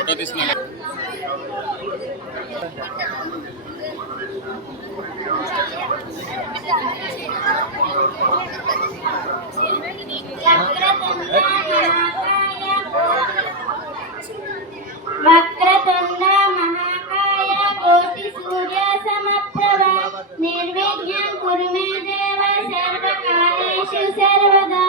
Photo తీసుకున్నా. వక్రతుండ మహాకాయ కోటి సూర్య సమప్రభ నిర్విఘ్నం కురు మే దేవ సర్వకార్యేషు సర్వదా.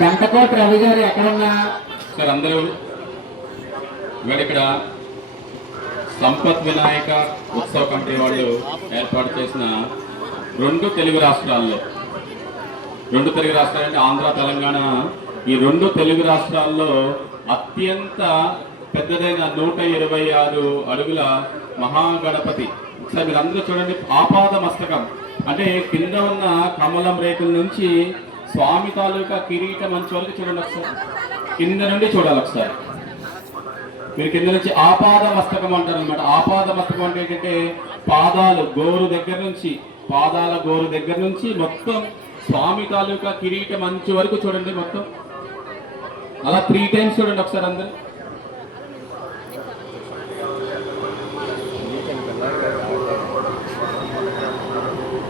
పెంటకోట రవి గారు ఎక్కడున్నా సార్ అందరూ ఇవాళ ఇక్కడ సంపత్ వినాయక ఉత్సవ కమిటీ వాళ్ళు ఏర్పాటు చేసిన రెండు తెలుగు రాష్ట్రాల్లో అంటే ఆంధ్ర తెలంగాణ, ఈ రెండు తెలుగు రాష్ట్రాల్లో అత్యంత పెద్దదైన 126 అడుగుల మహాగణపతి. ఒకసారి మీరు అందరూ చూడండి, ఆపాద మస్తకం అంటే కింద ఉన్న కమలం రేకుల నుంచి స్వామి తాలూకా కిరీటం మంచి వరకు చూడండి. ఒకసారి కింద నుండి చూడాలి. ఒకసారి మీరు కింద నుంచి ఆపాద మస్తకం అంటారు అనమాట. ఆపాద మస్తకం అంటే ఏంటంటే పాదాల గోరు దగ్గర నుంచి మొత్తం స్వామి తాలూకా కిరీటం మంచి వరకు చూడండి. మొత్తం అలా 3 times చూడండి ఒకసారి అందరు.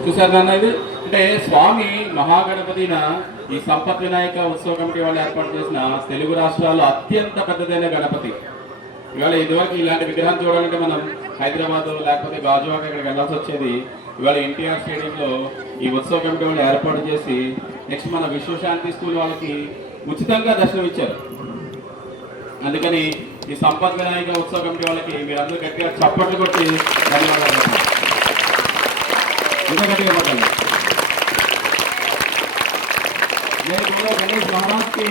చూసారు నాన్న, ఇది అంటే స్వామి మహాగణపతిన ఈ సంపత్ వినాయక ఉత్సవ కమిటీ వాళ్ళు ఏర్పాటు చేసిన తెలుగు రాష్ట్రాల్లో అత్యంత పెద్దదైన గణపతి. ఇవాళ ఇదివరకు ఇలాంటి విగ్రహం చూడాలంటే మనం హైదరాబాద్ లేకపోతే గాజువాక ఇక్కడికి వెళ్ళాల్సి వచ్చేది. ఇవాళ ఎన్టీఆర్ స్టేడియంలో ఈ ఉత్సవ కమిటీ వాళ్ళు ఏర్పాటు చేసి నెక్స్ట్ మన విశ్వశాంతి స్కూల్ వాళ్ళకి ఉచితంగా దర్శనం ఇచ్చారు. అందుకని ఈ సంపత్ వినాయక ఉత్సవ కమిటీ వాళ్ళకి మీరందరూ గట్టిగా చప్పట్లు కొట్టి ధన్యవాదాలు. ఇంకా గట్టిగా పట్టాలి. जय बोलो गणेश महाराज की,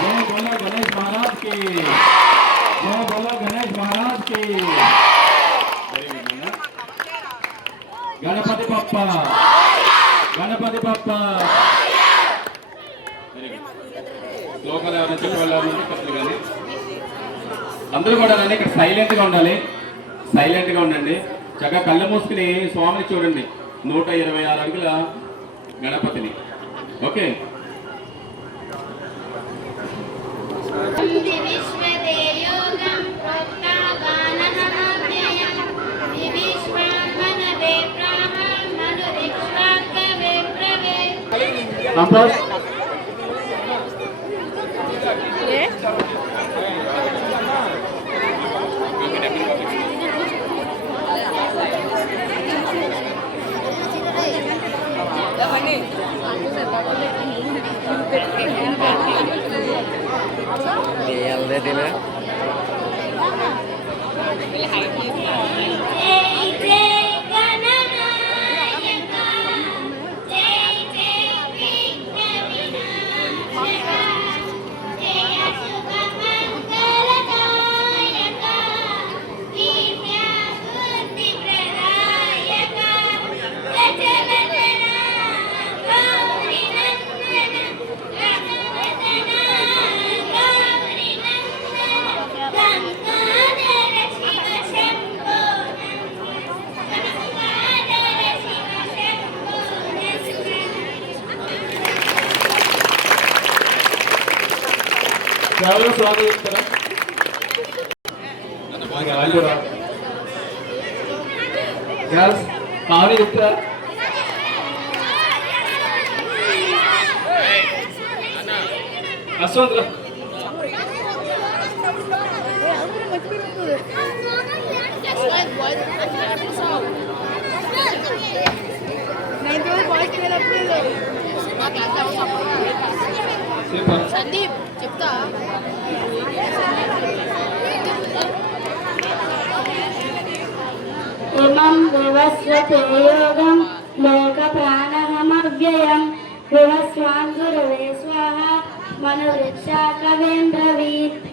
जय बोलो गणेश महाराज की, जय बोलो गणेश महाराज की. गणपति बप्पा, गणपति बप्पा. శ్లోకాలు ఎవరైనా చెప్పాలి కానీ అందరూ కూడా ఇక్కడ సైలెంట్గా ఉండండి. చక్కగా కళ్ళు మూసుకుని స్వామిని చూడండి. 126 అడుగుల గణపతిని. ఓకే. ఎవరు స్వాగతం ఇస్తారా? కావాలి చెప్తారా? అశ్వంత్ సందీప్ చెప్తా ఇమం వివస్వతే యోగం లోక ప్రాణహమవ్యయం వివస్వాన్ గురవే స్వాహ మనువృక్షా కవేంద్రవీత్